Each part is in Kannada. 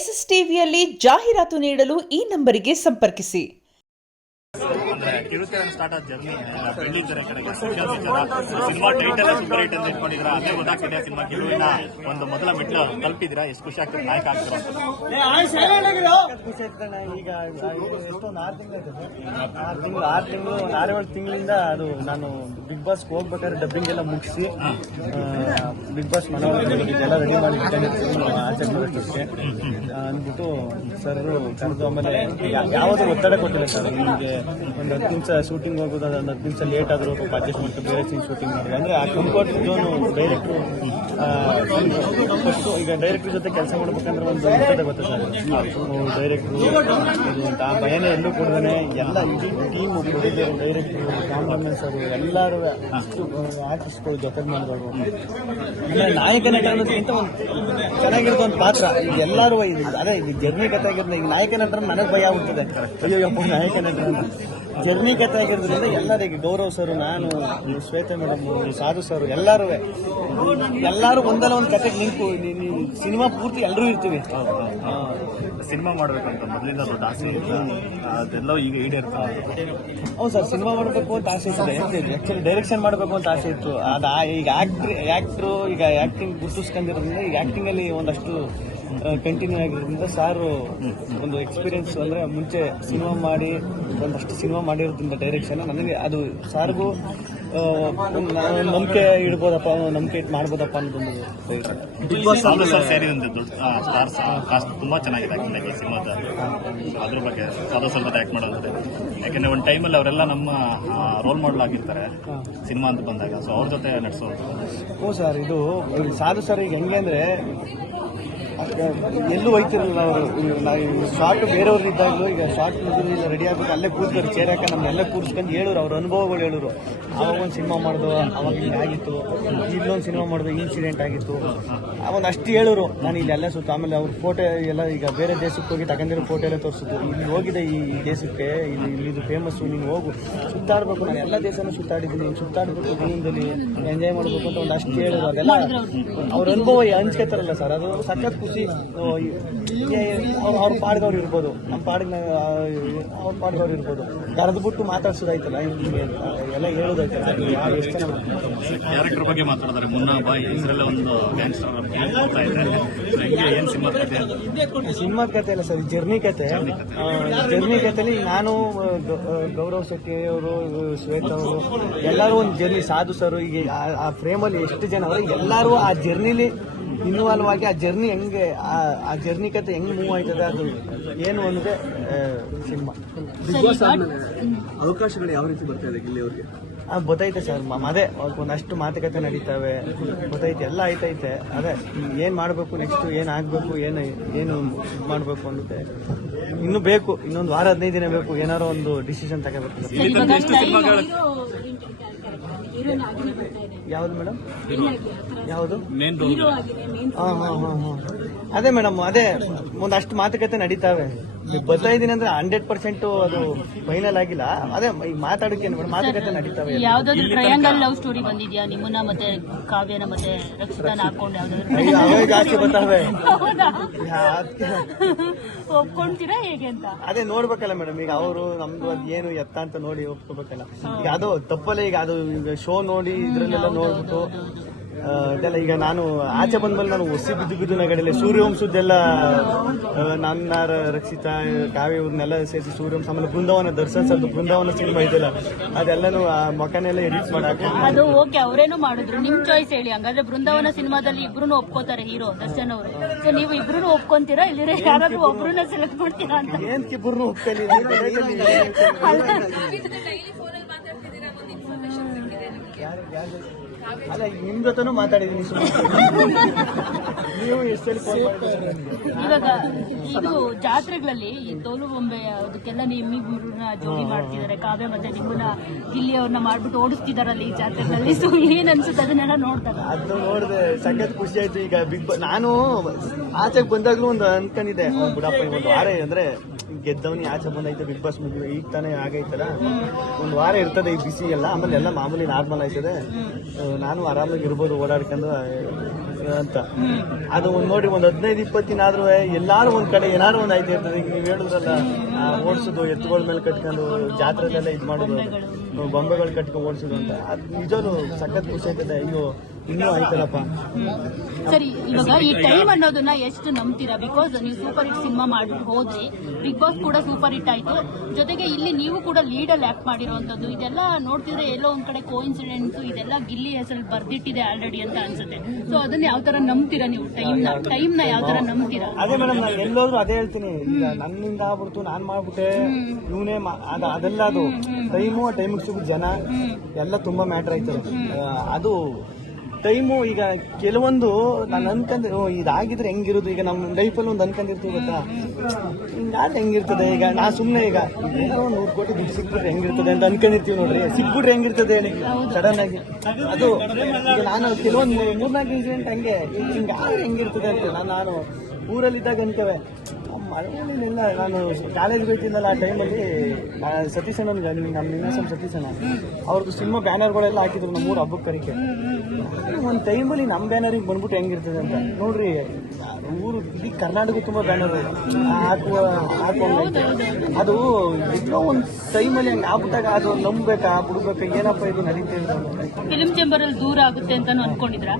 ಎಸ್ಎಸ್ ಟಿವಿಯಲ್ಲಿ ಜಾಹೀರಾತು ನೀಡಲು ಈ ನಂಬರಿಗೆ ಸಂಪರ್ಕಿಸಿ. ಅಂದ್ರೆ ಕಿರುತೆರೆ ಸ್ಟಾರ್ಟ್ ಆದ ಜರ್ನಿ ಬೆಳ್ಳಿ ತೆರೆ ಕಡೆಗೆ ಸಿನಿಮಾ ಟೈಟಲ್ ಸೂಪರ್ ಹಿಟ್ ಅಂತ ಇಟ್ಕೊಂಡಿದ್ರ ಅದೇ ಗೊತ್ತಾಗ್ತಿದೆ ಸಿನಿಮಾ ಗೆಲುವಿನ ಒಂದು ಮೊದಲ ಮೆಟ್ಲು ತಲುಪಿದಿರಾ? ಎಷ್ಟು ಖುಷಿ ಆಗ್ತದೆ ನಾಯಕ ಆಗ್ತೀರಾ? ಈಗ ಎಷ್ಟೊಂದು 6 ತಿಂಗಳಿಂದ ಅದು ನಾನು ಬಿಗ್ ಬಾಸ್ ಹೋಗ್ಬೇಕಾದ್ರೆ ಡಬ್ಬಿಂಗ್ ಎಲ್ಲ ಮುಗಿಸಿ ಬಿಗ್ ಬಾಸ್ ಮನೋರಂಜನೆಲ್ಲ ರೆಡಿ ಮಾಡಿ ಆಚೆ ಬರೋಕ್ಕೆ ಅಂದ್ಬಿಟ್ಟು ಸರ್ ಕರೆದು ಆಮೇಲೆ ಯಾವುದೇ ಒತ್ತಡ ಕೊಟ್ಟಿಲ್ಲ ಸರ್. ನಿಮಗೆ ಒಂದು 10 ನಿಮಿಷ ಶೂಟಿಂಗ್ ಹೋಗೋದು, ಅದೊಂದು 10 ನಿಮಿಷ ಲೇಟ್ ಆದರೂ ಅಡ್ಜಸ್ಟ್ ಮಾಡ್ಕೊಂಡು ಬೇರೆ ಸೀನ್ ಶೂಟಿಂಗ್ ಮಾಡಿದೆ. ಅಂದರೆ ಆ ಕಂಫರ್ಟ್ ಝೋನು ಡೈರೆಕ್ಟ್ರು ಫಸ್ಟು ಈಗ ಡೈರೆಕ್ಟ್ರ್ ಜೊತೆ ಕೆಲಸ ಮಾಡ್ಬೇಕಂದ್ರೆ ಒಂದು ಇರ್ತದೆ ಗೊತ್ತಾ ಸರ್. ಡೈರೆಕ್ಟ್ರು ಇದು ಅಂತ ಆ ಭಯನೇ ಎಲ್ಲೂ ಕೊಡ್ದೇ ಎಲ್ಲ ಟೀಮ್ ಹುಡುಗರು, ಡೈರೆಕ್ಟ್ರು, ಕ್ಯಾಮ್ರಾಮನ್ಸ್ ಅವರು ಎಲ್ಲರೂ ಅಷ್ಟು ಆರ್ಟಿಸ್ಟ್ಗಳು ಜೊತೆಗೆ ಮಾಡಿದವರು. ಆಮೇಲೆ ನಾಯಕ ನಟ ಅನ್ನೋದಕ್ಕಿಂತ ಒಂದು ಚೆನ್ನಾಗಿರೋದು ಒಂದು ಪಾತ್ರ. ಈಗ ಎಲ್ಲರೂ ಅದೇ ಈಗ ಜರ್ನಿ ಕಥೆ ಆಗಿರೋದು. ಈಗ ನಾಯಕ ನಟರ ನನಗೆ ಭಯ ಆಗ್ತದೆ, ಅಯ್ಯೋ ನಾಯಕ ನಟರ ಜರ್ನಿ ಕಥೆ ಆಗಿರೋದ್ರಿಂದ ಎಲ್ಲರಿಗೆ ಗೌರವ್ ಸರ್, ನಾನು, ಶ್ವೇತಾ ಮೇಡಮ್, ಸಾಧು ಸರ್ ಎಲ್ಲರೂ ಒಂದಲ್ಲ ಒಂದು ಕಥೆಗೆ ನಿಂತು ಸಿನಿಮಾ ಪೂರ್ತಿ ಎಲ್ಲರೂ ಇರ್ತೀವಿ. ಸಿನಿಮಾ ಮಾಡ್ಬೇಕಂತ ಮೊದಲಿಂದ ದೊಡ್ಡ ಆಸೆ ಇತ್ತು, ಅದೆಲ್ಲ ಈಗ ಈಡೇರ್ತಾರೆ. ಹೌದು ಸರ್, ಸಿನಿಮಾ ಮಾಡಬೇಕು ಅಂತ ಆಸೆ ಇರ್ತದೆ. ಆಕ್ಚುಲಿ ಡೈರೆಕ್ಷನ್ ಮಾಡಬೇಕು ಅಂತ ಆಸೆ ಇತ್ತು. ಅದು ಈಗ ಆಕ್ಟ್ರು ಈಗ ಆಕ್ಟಿಂಗ್ ಗುರುತಿಸ್ಕೊಂಡಿರೋದ್ರಿಂದ ಈಗ ಆಕ್ಟಿಂಗ್ ಅಲ್ಲಿ ಒಂದಷ್ಟು ಕಂಟಿನ್ಯೂ ಆಗಿರೋದ್ರಿಂದ ಸಾರು ಒಂದು ಎಕ್ಸ್ಪೀರಿಯನ್ಸ್ ಅಂದರೆ ಮುಂಚೆ ಸಿನಿಮಾ ಮಾಡಿ ಒಂದಷ್ಟು ಸಿನಿಮಾ ಮಾಡಿರೋದ್ರಿಂದ ಡೈರೆಕ್ಷನ್ ನನಗೆ ಅದು ಸಾರಿಗೂ ನಂಬಿಕೆ ಇಡ್ಬೋದಪ್ಪ, ನಂಬಿಕೆ ಇಟ್ಟು ಮಾಡ್ಬೋದಪ್ಪ ಅನ್ನೋದೊಂದು ಬಿಗ್ ಬಾಸ್ ಸರ್ ಸೇರಿ ಒಂದು ದೊಡ್ಡ ಸ್ಟಾರ್ಸ್ ಕಾಸ್ಟ್ ತುಂಬಾ ಚೆನ್ನಾಗಿದೆ ಆಕ್ಟಿಂಗ್ ಸಿನಿಮಾದ. ಅದ್ರ ಬಗ್ಗೆ ಸಾಧು ಸರ್ ಆಕ್ಟ್ ಮಾಡೋದು, ಯಾಕಂದ್ರೆ ಒಂದು ಟೈಮಲ್ಲಿ ಅವರೆಲ್ಲ ನಮ್ಮ ರೋಲ್ ಮಾಡಲ್ ಆಗಿರ್ತಾರೆ ಸಿನಿಮಾ ಅಂತ ಬಂದಾಗ, ಸೊ ಅವ್ರ ಜೊತೆ ನಡೆಸೋದು. ಹ್ಞೂ ಸರ್, ಇದು ಸಾಧು ಸರ್ ಈಗ ಹೆಂಗೆ ಅಂದರೆ ಎಲ್ಲೂ ಹೋಯ್ತಿರಲಿಲ್ಲ ಅವರು. ಶಾರ್ಟ್ ಬೇರೆಯವ್ರು ಇದ್ದಾಗಲೂ ಈಗ ಶಾರ್ಟ್ ಮುಗಿದಿಲ್ಲ ರೆಡಿ ಆಗ್ಬೇಕು ಅಲ್ಲೇ ಕೂತ್ಕೊಂಡು ಚೇರ್ ಹಾಕ ನಮ್ಮೆಲ್ಲ ಕೂರಿಸ್ಕೊಂಡು ಹೇಳೋರು, ಅವ್ರ ಅನುಭವಗಳು ಹೇಳೋರು. ಆವಾಗ ಒಂದು ಸಿನಿಮಾ ಮಾಡಿದ್ರು, ಅವಾಗ ಹಿಂಗೆ ಆಗಿತ್ತು, ಇಲ್ಲೊಂದು ಸಿನಿಮಾ ಮಾಡಿದ್ರು, ಇನ್ಸಿಡೆಂಟ್ ಆಗಿತ್ತು, ಒಂದು ಅಷ್ಟು ಹೇಳೋರು. ನಾನು ಇಲ್ಲೆಲ್ಲ ಸುತ್ತ ಆಮೇಲೆ ಅವ್ರ ಫೋಟೋ ಎಲ್ಲ ಈಗ ಬೇರೆ ದೇಶಕ್ಕೆ ಹೋಗಿ ತಗೊಂಡಿರೋ ಫೋಟೋ ಎಲ್ಲ ತೋರಿಸಿದ್ರು. ಇಲ್ಲಿ ಹೋಗಿದೆ ಈ ದೇಶಕ್ಕೆ, ಇದು ಫೇಮಸ್ಸು, ನೀನು ಹೋಗು ಸುತ್ತಾಡಬೇಕು, ನಾನು ಎಲ್ಲ ದೇಶನೂ ಸುತ್ತಾಡಿದ್ದೀನಿ, ಸುತ್ತಾಡಬೇಕು, ಜೀವನದಲ್ಲಿ ಎಂಜಾಯ್ ಮಾಡಬೇಕು ಅಂತ ಒಂದು ಅಷ್ಟು ಹೇಳೋರು. ಅದೆಲ್ಲ ಅವ್ರ ಅನುಭವ ಹಂಚ್ಕೊತಾರಲ್ಲ ಸರ್, ಅದು ಸಖತ್ ಖುಷಿ. ಅವ್ರ ಪಾಡ್ಗವ್ರು ಇರ್ಬೋದು, ನಮ್ಮ ಪಾಡಿಗೆ ಅವ್ರ ಪಾಡ್ಗವ್ರು ಇರ್ಬೋದು, ಕರೆದ್ಬಿಟ್ಟು ಮಾತಾಡ್ಸೋದಾಯ್ತಲ್ಲ, ಎಲ್ಲ ಹೇಳೋದಾಯ್ತಲ್ಲ. ಎಷ್ಟು ಜನ ಕ್ಯಾರೆಕ್ಟರ್ ಬಗ್ಗೆ ಮಾತಾಡಿದ್ರೆ ಮುನ್ನಾ ಬಾಯ್ ಇದರಲ್ಲ ಒಂದು ಗ್ಯಾಂಗ್ಸ್ಟರ್ ಏನ್ ಸಿನಿಮಾ ಕತೆ ಅಲ್ಲ ಸರ್, ಜರ್ನಿ ಕತೆ. ಜರ್ನಿ ಕತೆಲಿ ನಾನು, ಗೌರವ್ ಶೆಟ್ಟಿ ಅವರು, ಶ್ವೇತಾ ಅವರು ಎಲ್ಲರೂ ಒಂದು ಜರ್ನಿ. ಸಾಧು ಸರ್ ಈಗ ಆ ಫ್ರೇಮಲ್ಲಿ ಎಷ್ಟು ಜನ ಅವರು ಎಲ್ಲರೂ ಆ ಜರ್ನಿಲಿ ಇನ್ವಾಲ್ವ್ ಆಗಿ ಆ ಜರ್ನಿ ಹೆಂಗೆ ಆ ಜರ್ನಿ ಕತೆ ಹೆಂಗೆ ಮೂವ್ ಆಯ್ತದೆ ಅದು ಏನು ಅನ್ನೋದೇ ಸಿನಿಮಾ. ಅವಕಾಶಗಳು ಯಾವ ರೀತಿ ಬರ್ತಾ ಇದೆ ಗಿಲ್ಲಿಯವ್ರಿಗೆ? ಗೊತ್ತೈತೆ ಸರ್, ಅದೇ ಒಂದಷ್ಟು ಮಾತುಕತೆ ನಡೀತಾವೆ, ಗೊತ್ತೈತೆ, ಎಲ್ಲ ಆಯ್ತೈತೆ. ಅದೇ ಏನು ಮಾಡಬೇಕು ನೆಕ್ಸ್ಟ್, ಏನು ಆಗಬೇಕು, ಏನು ಮಾಡಬೇಕು ಅನ್ನೋದೇ ಇನ್ನೂ ಬೇಕು. ಇನ್ನೊಂದು ವಾರ 15 ದಿನ ಬೇಕು, ಏನಾರೋ ಒಂದು ಡಿಸಿಷನ್ ತಗೋಬೇಕು. ಯಾವ್ದು ಮೇಡಮ್, ಯಾವುದು? ಅದೇ ಮೇಡಮ್, ಅದೇ ಒಂದಷ್ಟು ಮಾತುಕತೆ ನಡೀತಾವೆ. ಬರ್ತಾ ಇದ್ದೀನಿ ಅಂದ್ರೆ 100% ಅದು ಫೈನಲ್ ಆಗಿಲ್ಲ. ಅದೇ ಈಗ ಮಾತಾಡಕ್ಕೆ ಮಾತುಕತೆ ನಡೀತಾವೆ. ಯಾವ್ದಾದ್ರು ಟ್ರಯಾಂಗಲ್ ಲವ್ ಸ್ಟೋರಿ ಬಂದಿದ್ಯಾ ನಿಮ್ಮನ್ನ ಮತ್ತೆ ಕಾವ್ಯನ ಮತ್ತೆ ರಕ್ಷಿತಾನ ಹಾಕೊಂಡು? ಅವೇ ಜಾಸ್ತಿ ಬರ್ತಾವೆ. ಒಪ್ಕೊಂತೀರಾ ಹೇಗೆ ಅಂತ ಅದೇ ನೋಡ್ಬೇಕಲ್ಲ ಮೇಡಮ್. ಈಗ ಅವರು ನಮ್ದು ಅದು ಏನು ಎತ್ತ ಅಂತ ನೋಡಿ ಒಪ್ಕೋಬೇಕಲ್ಲ. ಈಗ ಅದು ತಪ್ಪಲ್ಲೇ. ಈಗ ಅದು ಈಗ ಶೋ ನೋಡಿ ಇದ್ರಲ್ಲೆಲ್ಲ ನೋಡ್ಬಿಟ್ಟು ಅದೆಲ್ಲ. ಈಗ ನಾನು ಆಚೆ ಬಂದ್ಮೇಲೆ ನಾನು ಹೊಸಿ ಬಿದ್ದು ನಗಡೆಲ್ಲ ಸೂರ್ಯವಂಶದ್ದೆಲ್ಲ ನನ್ನ ರಕ್ಷಿತಾ ಕಾವ್ಯ ಇವ್ರನ್ನೆಲ್ಲ ಸೇರಿಸಿ ಸೂರ್ಯವಂಶ, ಆಮೇಲೆ ಬೃಂದಾವನ ದರ್ಶನ್ ಸರ್ದು ಬೃಂದಾವನ ಸಿನಿಮಾ ಇದೆಯಲ್ಲ, ಅದೆಲ್ಲನೂ ಆ ಮಕನೆಲ್ಲ ಎಡಿಟ್ ಮಾಡಾಕ ಅದು ಓಕೆ, ಅವರೇನು ಮಾಡಿದ್ರು. ನಿಮ್ ಚಾಯ್ಸ್ ಹೇಳಿ. ಹಂಗಾದ್ರೆ ಬೃಂದಾವನ ಸಿನಿಮಾದಲ್ಲಿ ಇಬ್ರು ಒಪ್ಕೋತಾರೆ, ಹೀರೋ ದರ್ಶನ್ ಅವರು. ಸೊ ನೀವು ಇಬ್ರು ಒಪ್ಕೊಂತೀರಾ, ಇಲ್ಲಿರ ಯಾರಾದ್ರೂ ಒಬ್ರನ್ನ ಸೆಲೆಕ್ಟ್ ಮಾಡ್ತೀರಾ ಅಂತ? ಏನ್ ಇಬ್ರು ಒಪ್ಕೊಳ್ಳಿ. ಅಲ್ಲ, ನಿಮ್ ಜೊತೆನೂ ಮಾತಾಡಿದೀನಿ. ನೀವು ಎಷ್ಟು ಇವಾಗ ಇದು ಜಾತ್ರೆಗಳಲ್ಲಿ ಈ ತೋಲು ಬೊಂಬೆ ಅದಕ್ಕೆಲ್ಲ ನಿಮ್ಮಿಬ್ಬರನ್ನ ಜೋಡಿ ಮಾಡ್ತಿದ್ದಾರೆ. ಕಾವ್ಯ ಮತ್ತೆ ನಿಮ್ಮನ್ನ ಗಿಲ್ಲಿ ಅವ್ರನ್ನ ಮಾಡ್ಬಿಟ್ಟು ಓಡಿಸ್ತಿದಾರಲ್ಲ ಈ ಜಾತ್ರೆಗಳಲ್ಲಿ. ಸೊ ಏನ್ ಅನ್ಸುತ್ತೆ ಅದನ್ನೆಲ್ಲ ನೋಡ್ದಾಗ? ಅದು ನೋಡಿದೆ, ಸಖತ್ ಖುಷಿ ಆಯ್ತು. ಈಗ ನಾನು ಆಚೆಗೆ ಬಂದಾಗ್ಲೂ ಒಂದು ಅನ್ಕೊಂಡಿದ್ದೆ, ಬಿಡಪ್ಪ ಒಂದು ವಾರ ಅಂದ್ರೆ ಗೆದ್ದವನಿ ಆಚೆ ಬಂದೈತೆ, ಬಿಗ್ ಬಾಸ್ ಮುಗಿ ಈಗ ತಾನೇ ಆಗೈತಲ್ಲ, ಒಂದು ವಾರ ಇರ್ತದೆ ಈ ಬಿಸಿ ಎಲ್ಲ, ಆಮೇಲೆ ಎಲ್ಲ ಮಾಮೂಲಿ ನಾರ್ಮಲ್ ಆಯ್ತದೆ, ನಾನು ಆರಾಮಾಗಿ ಇರ್ಬೋದು ಓಡಾಡ್ಕೊಂಡು. ಅಂತ. ಅದು ನೋಡಿ ಒಂದು 15-20 ದಿನ ಆದ್ರೂ ಎಲ್ಲಾರು ಒಂದ್ ಕಡೆ ಏನಾರು ಒಂದ್ ಆಯ್ತಾ ಇರ್ತದೆ. ಈಗ ನೀವು ಹೇಳಿದ್ರಲ್ಲ ಓಡಿಸೋದು, ಎತ್ತುಗಳ ಮೇಲೆ ಕಟ್ಕೊಂಡು ಜಾತ್ರೆಲೆಲ್ಲ ಇದು ಮಾಡೋದು, ಬೊಂಬೆಗಳು ಕಟ್ಕೊಂಡು ಓಡಿಸೋದು ಅಂತ, ಅದು ನಿಜವೂ ಸಖತ್ ಖುಷಿ ಆಗ್ತದೆ. ಅಯ್ಯೋ ಇನ್ನೂ ಆಯ್ತಲ್ಲಪ್ಪ. ಸರಿ, ಇವಾಗ ಈ ಟೈಮ್ ಅನ್ನೋದನ್ನ ಎಷ್ಟು ನಂಬ್ತೀರಾ? ಬಿಕಾಸ್ ನೀವು ಸೂಪರ್ ಹಿಟ್ ಸಿನಿಮಾ ಮಾಡ್ಬಿಟ್ಟು ಹೋದ್ರಿ, ಬಿಗ್ ಬಾಸ್ ಕೂಡ ಸೂಪರ್ ಹಿಟ್ ಆಯ್ತು, ಜೊತೆಗೆ ಇಲ್ಲಿ ನೀವು ಕೂಡ ಲೀಡ್ ಅಲ್ಲಿ ಆಕ್ಟ್ ಮಾಡಿರುವಂತದ್ದು, ಇದೆಲ್ಲ ನೋಡ್ತಿದ್ರೆ ಎಲ್ಲೋ ಒಂದ್ ಕಡೆ ಕೋಇನ್ಸಿಡೆನ್ಸ್, ಇದೆಲ್ಲ ಗಿಲ್ಲಿ ಹೆಸರು ಬರ್ದಿಟ್ಟಿದೆ ಆಲ್ರೆಡಿ ಅಂತ ಅನ್ಸುತ್ತೆ. ಸೊ ಅದನ್ನ ಯಾವ ತರ ನಂಬ್ತೀರಾ ನೀವು? ಟೈಮ್ ನ ಯಾವ ತರ ನಂಬ್ತೀರಾ? ಅದೇ ಮೇಡಮ್, ನಾನು ಎಲ್ಲೋದ್ರು ಅದೇ ಹೇಳ್ತೀನಿ. ಈಗ ನನ್ನಿಂದ ಆಗ್ಬಿಡ್ತು, ನಾನ್ ಮಾಡ್ಬಿಟ್ಟೆ, ಇವನೇ ಅದೆಲ್ಲ ಅದು ಟೈಮಿಗೆ ಸಿಗೋ ಜನ ಎಲ್ಲ ತುಂಬಾ ಮ್ಯಾಟರ್ ಆಯ್ತದೆ. ಅದು ಟೈಮು ಈಗ ಕೆಲವೊಂದು ನಾನು ಅನ್ಕೊಂಡ್ರೆ ಇದಾಗಿದ್ರೆ ಹೆಂಗಿರೋದು, ಈಗ ನಮ್ಮ ಲೈಫಲ್ಲಿ ಒಂದು ಅನ್ಕೊಂಡಿರ್ತೀವಿ ಗೊತ್ತಾ, ಹಿಂಗಾದ್ರೆ ಹೆಂಗಿರ್ತದೆ. ಈಗ ನಾ ಸುಮ್ಮನೆ ಈಗ ಏನೋ 100 ಕೋಟಿ ದುಡ್ಡು ಸಿಕ್ಬಿಟ್ರೆ ಹೆಂಗಿರ್ತದೆ ಅಂತ ಅನ್ಕೊಂಡಿರ್ತೀವಿ ನೋಡ್ರಿ, ಸಿಕ್ಬಿಟ್ರೆ ಹೆಂಗಿರ್ತದೆ ಹೇಳಿ ಸಡನ್ ಆಗಿ. ಅದು ಈಗ ನಾನು ಕೆಲವೊಂದು 3-4 ಇನ್ಸಿಡೆಂಟ್ ಹಂಗೆ ಹಿಂಗಾದ್ರೆ ಹೆಂಗಿರ್ತದೆ ಅಂತ ನಾನು ಊರಲ್ಲಿದ್ದಾಗ ಅನ್ಕವೆ. ಮನೆಯಲ್ಲೆಲ್ಲ ನಾನು ಕಾಲೇಜ್ ಹೋಗ್ತಿದ್ದಲ್ಲ ಆ ಟೈಮಲ್ಲಿ ಸತೀಶ್ ಅಣ್ಣ, ನಮ್ಮ ನಿನ್ನ ಸತೀಶ್ ಅಣ್ಣ ಅವ್ರದ್ದು ಸಿನಿಮಾ ಬ್ಯಾನರ್ಗಳೆಲ್ಲ ಹಾಕಿದ್ರು ನಮ್ಮೂರು ಹಬ್ಬಕ್ಕೆ ಕರಿಕೆ. ಒಂದು ಟೈಮಲ್ಲಿ ನಮ್ಮ ಬ್ಯಾನರಿಗೆ ಬಂದ್ಬಿಟ್ಟು ಹೆಂಗಿರ್ತದೆ ಅಂತ ನೋಡ್ರಿ. ಊರು ಇಡೀ ಕರ್ನಾಟಕ ತುಂಬ ಬ್ಯಾನರ್ ಹಾಕುವ ಅದು ಎಲ್ಲೋ ಒಂದು ಟೈಮಲ್ಲಿ ಹಂಗೆ ಆಗ್ಬಿಟ್ಟಾಗ ಅದು ನಂಬೇಕಾ ಬಿಡ್ಬೇಕಾ, ಏನಪ್ಪ ಇದು ನಡೀತಾ ಇದೆ. ಫಿಲ್ಮ್ ಚೇಂಬರ್ ಅಲ್ಲಿ ದೂರ ಆಗುತ್ತೆ ಅಂತ ಅನ್ಕೊಂಡಿದ್ರಾ?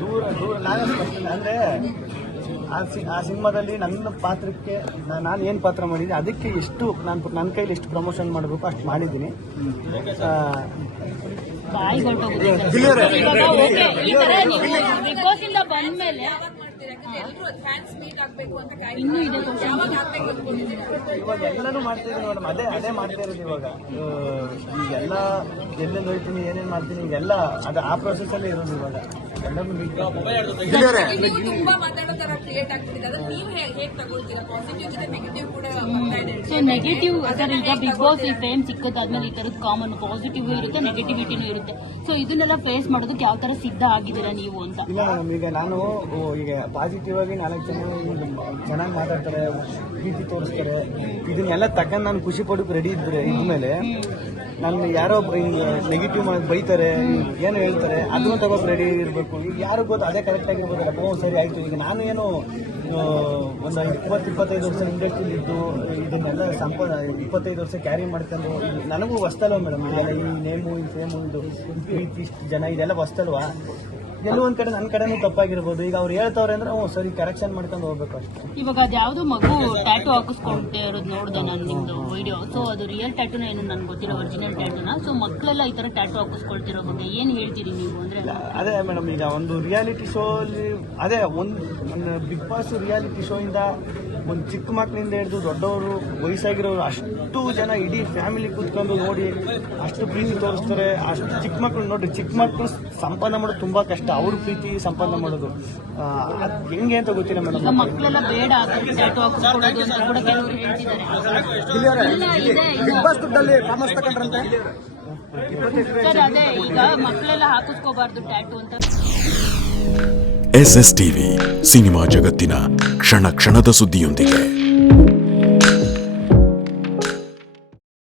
ದೂರ ಅಂದ್ರೆ ಆ ಸಿನಿಮಾದಲ್ಲಿ ನನ್ನ ಪಾತ್ರಕ್ಕೆ ನಾನು ಏನು ಪಾತ್ರ ಮಾಡಿದ್ದೀನಿ ಅದಕ್ಕೆ ಎಷ್ಟು ನನ್ನ ಕೈಲಿ ಎಷ್ಟು ಪ್ರಮೋಷನ್ ಮಾಡಬೇಕು ಅಷ್ಟು ಮಾಡಿದ್ದೀನಿ. ಬಾಯಿ ಹೊರಟೋಗುತ್ತೆ. ಇವಾಗ ಓಕೆ, ಈ ತರ ನೀವು ಬಿಗ್ ಬಾಸ್ ಇಂದ ಬಂದ್ಮೇಲೆ ಇನ್ನೂ ಇದೆ ಕ್ವಶನ್. ಇವಾಗ ಎಲ್ಲನೂ ಮಾಡ್ತಾ ಇದ್ದೀನಿ ಮೇಡಮ್, ಅದೇ ಮಾಡ್ತಾ ಇರೋದು ಇವಾಗ. ಈಗೆಲ್ಲ ಎಲ್ಲೆಲ್ಲಿ ಹೋಗ್ತೀನಿ, ಏನೇನು ಮಾಡ್ತೀನಿ, ಈಗೆಲ್ಲ ಅದು ಆ ಪ್ರೊಸೆಸ್ ಅಲ್ಲಿ ಇರೋದು ಇವಾಗ. ಸೊ ನೆಗೆಟಿವ್ ಸರ್, ಈಗ ಬಿಗ್ ಬಾಸ್ ಈ ಫೇಮ್ ಸಿಕ್ಕದಾದ್ಮೇಲೆ ಈ ತರದ್ ಕಾಮನ್ ಪಾಸಿಟಿವ್ ಇರುತ್ತೆ, ನೆಗೆಟಿವಿಟಿನೂ ಇರುತ್ತೆ. ಸೊ ಇದನ್ನೆಲ್ಲ ಫೇಸ್ ಮಾಡೋದಕ್ಕೆ ಯಾವ ತರ ಸಿದ್ಧ ಆಗಿದ್ದೀರಾ ನೀವು ಅಂತ? ಇಲ್ಲ ಮೇಡಮ್, ಈಗ ನಾನು ಈಗ ಪಾಸಿಟಿವ್ ಆಗಿ 4 ಜನ ಚೆನ್ನಾಗಿ ಮಾತಾಡ್ತಾರೆ, ಪ್ರೀತಿ ತೋರಿಸ್ತಾರೆ, ಇದನ್ನೆಲ್ಲ ತಗೊಂಡು ನಾನು ಖುಷಿ ಪಡೋಕೆ ರೆಡಿ ಇದ್ಮೇಲೆ ನಾನು ಯಾರೋ ನೆಗೆಟಿವ್ ಮಾಡಿ ಬೈತಾರೆ, ಏನು ಹೇಳ್ತಾರೆ, ಅದನ್ನು ತಗೋಕೆ ರೆಡಿ ಇರಬೇಕು. ಈಗ ಯಾರು ಗೊತ್ತು ಅದೇ ಕರೆಕ್ಟ್ ಆಗಿರ್ಬೋದಲ್ಲ. ಸರಿ ಆಯ್ತು. ಈಗ ನಾನು ಏನು ಒಂದು 20-25 ವರ್ಷ ಇಂಡಸ್ಟ್ರಿಲಿ ಇದ್ದು ಇದನ್ನೆಲ್ಲ 25 ವರ್ಷ ಕ್ಯಾರಿ ಮಾಡ್ಕೊಂಡು ನನಗೂ ಹೊಸ್ತಲ್ವ ಮೇಡಮ್ ಇದೆಲ್ಲ, ಈ ನೇಮು, ಈ ಫೇಮು, ಇದು ಪ್ರೀತಿ, ಇಷ್ಟು ಜನ ಇದೆಲ್ಲ ಹೊಸ್ತಲ್ವಾ. ಎಲ್ಲೋ ಒಂದ್ ಕಡೆ ನನ್ನ ಕಡೆನೂ ತಪ್ಪಾಗಿರ್ಬೋದು. ಈಗ ಅವ್ರು ಹೇಳ್ತಾವ್ರೆ ಅಂದ್ರೆ ಸರಿ ಕರೆಕ್ಷನ್ ಮಾಡ್ಕೊಂಡು ಹೋಗ್ಬೇಕು ಅಷ್ಟೇ. ಇವಾಗ ಅದ್ಯಾವುದೋ ಮಗು ಟ್ಯಾಟು ಹಾಕಿಸ್ಕೊಂಡೆ ಇರೋದು ನೋಡಿದೆ ನಾನು ನಿಮ್ದು ವಿಡಿಯೋ. ಸೊ ಅದು ರಿಯಲ್ ಟ್ಯಾಟೂನ ಏನು ನನ್ಗೆ ಗೊತ್ತಿಲ್ಲ, ಒರಿಜಿನಲ್ ಟ್ಯಾಟೂನ. ಸೊ ಮಕ್ಕಳೆಲ್ಲ ಈ ತರ ಟ್ಯಾಟು ಹಾಕಿಸ್ಕೊಳ್ತಿರೋ ಬಗ್ಗೆ ಏನ್ ಹೇಳ್ತೀರಿ ನೀವು? ಅಂದ್ರೆ ಅದೇ ಮೇಡಮ್, ಈಗ ಒಂದು ರಿಯಾಲಿಟಿ ಶೋ ಅಲ್ಲಿ ಅದೇ ಒಂದು ಬಿಗ್ ಬಾಸ್ ರಿಯಾಲಿಟಿ ಶೋ ಇಂದ ಒಂದು ಚಿಕ್ಕ ಮಕ್ಕಳಿಂದ ಹಿಡಿದು ದೊಡ್ಡವರು, ವಯಸ್ಸಾಗಿರೋರು ಅಷ್ಟು ಜನ ಇಡೀ ಫ್ಯಾಮಿಲಿ ಕೂತ್ಕೊಂಡು ನೋಡಿ ಅಷ್ಟು ಪ್ರೀತಿ ತೋರಿಸ್ತಾರೆ. ಅಷ್ಟು ಚಿಕ್ಕ ಮಕ್ಕಳು ನೋಡ್ರಿ, ಚಿಕ್ಕ ಮಕ್ಕಳು ಸಂಪಾದನೆ ಮಾಡೋದು ತುಂಬಾ ಕಷ್ಟ, ಅವ್ರ ಪ್ರೀತಿ ಸಂಪಾದನೆ ಮಾಡೋದು ಅದು ಹೆಂಗೆ ಅಂತ ಗೊತ್ತಿಲ್ಲ ಮೇಡಮ್. ಮಕ್ಕಳೆಲ್ಲ ಬೇಡ ಟ್ಯಾಟು ಹಾಕಿಸ್ಕೊಳ್ಳೋದು ಅಂತ ಕೂಡ ಕೆಲವರು ಹೇಳ್ತಿದ್ದಾರೆ. ಸರ್ ಅದೇ ಈಗ ಮಕ್ಕಳೆಲ್ಲ ಹಾಕಿಸ್ಕೋಬಾರ್ದು ಟ್ಯಾಟು ಅಂತ. SS ಟಿವಿ ಸಿನಿಮಾ ಜಗತ್ತಿನ ಕ್ಷಣ ಕ್ಷಣದ ಸುದ್ದಿಯೊಂದಿಗೆ.